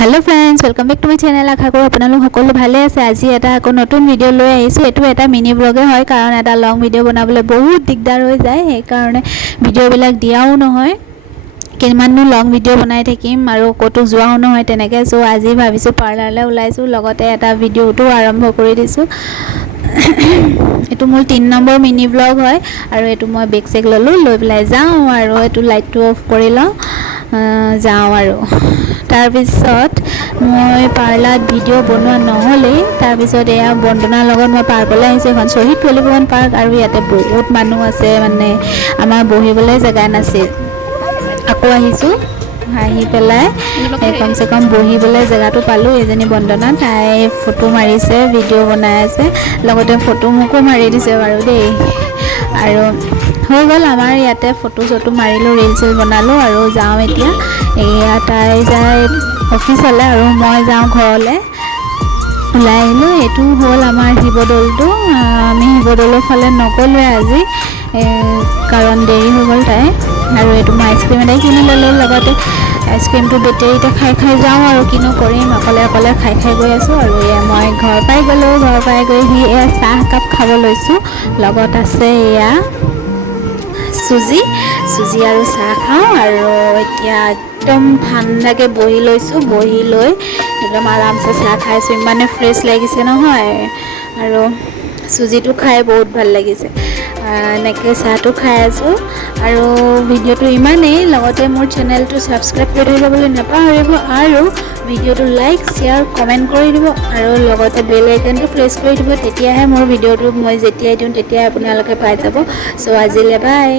Hello friends, welcome back to my channel. आशा करूँ আপোনালোক সকলো ভালে আছে। আজি এটা আকৌ নতুন ভিডিও লৈ আহিছোঁ। এটো এটা মিনি ব্লগে হয়, কাৰণ এটা লং ভিডিও বনাবলৈ বহুত দিগদাৰ হৈ যায়। সেই কাৰণে ভিডিওবিলাক দিয়াও নহয়। কিমাননো লং ভিডিও বনাই থাকিম আৰু কতো যোৱাও নহয় তেনেকৈ। সো আজি ভাবিছোঁ পাৰ্লাৰলৈ ওলাইছোঁ, লগতে এটা ভিডিওটো আৰম্ভ কৰি দিছোঁ। এটো মোৰ 3 নম্বৰ মিনি ব্লগ হয় আৰু এটো মই বেক চেক ললো, লৈ পেলাই যাওঁ আৰু এটো লাইটটো অফ কৰি লওঁ, যাওঁ আৰু তাৰ পিছত মই পাৰ্লাৰত ভিডিও বনোৱা নহ'লে তাৰ পিছত এয়া বন্দনাৰ লগত মই পাৰ্কলৈ আহিছোঁ। এখন শ্বহীদ পৰিবহন পাৰ্ক, আৰু ইয়াতে বহুত মানুহ আছে, মানে আমাৰ বহিবলৈ জেগা নাছিল। আকৌ আহিছোঁ, আহি পেলাই কমচে কম বহিবলৈ জেগাটো পালোঁ। এজনী বন্দনা, তাই ফটো মাৰিছে, ভিডিও বনাই আছে, লগতে ফটো মোকো মাৰি দিছে বাৰু দেই। আৰু হৈ গ'ল আমাৰ ইয়াতে ফটো চটো মাৰিলোঁ, ৰিল চিল বনালোঁ আৰু যাওঁ এতিয়া। এয়া তাই যায় অফিচলৈ আৰু মই যাওঁ ঘৰলৈ। ওলাই আহিলোঁ। এইটো হ'ল আমাৰ শিৱদৌলটো। আমি শিৱদৌলৰ ফালে নগ'লোৱে আজি, কাৰণ দেৰি হৈ গ'ল তাই। আৰু এইটো মই আইচক্ৰীম এটাই কিনি ল'লোঁ, লগতে আইচক্ৰীমটো বেটেৰীতে খাই যাওঁ আৰু কিনো কৰিম, অকলে অকলে খাই গৈ আছোঁ। আৰু এয়া মই ঘৰ পাই গ'লোঁ। ঘৰ পাই গৈ এয়া চাহ একাপ খাব লৈছোঁ, লগত আছে এয়া চুজি আৰু চাহ খাওঁ। আৰু এতিয়া একদম ঠাণ্ডাকৈ বহি লৈছোঁ, বহি লৈ একদম আৰামছে চাহ খাইছোঁ। ইমানে ফ্ৰেছ লাগিছে নহয়, আৰু চুজিটো খাই বহুত ভাল লাগিছে। এনেকৈ চাহটো খাই আছোঁ। আৰু ভিডিওটো ইমানেই, লগতে মোৰ চেনেলটো ছাবস্ক্ৰাইব কৰি ল'বলৈ নাপাহৰিব, আৰু ভিডিওটো লাইক শ্বেয়াৰ কমেণ্ট কৰি দিব, আৰু লগতে বেল আইকনটো প্ৰেছ কৰি দিব। তেতিয়াহে মোৰ ভিডিওটো মই যেতিয়াই দিওঁ তেতিয়াই আপোনালোকে পাই যাব। চ' আজিলৈ বাই।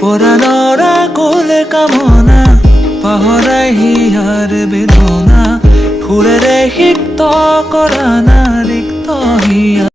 পরানরা কোলে কামনা পাহৰাই হিয়াৰ বেদনা ফুৰেৰে সিক্ত কৰা না।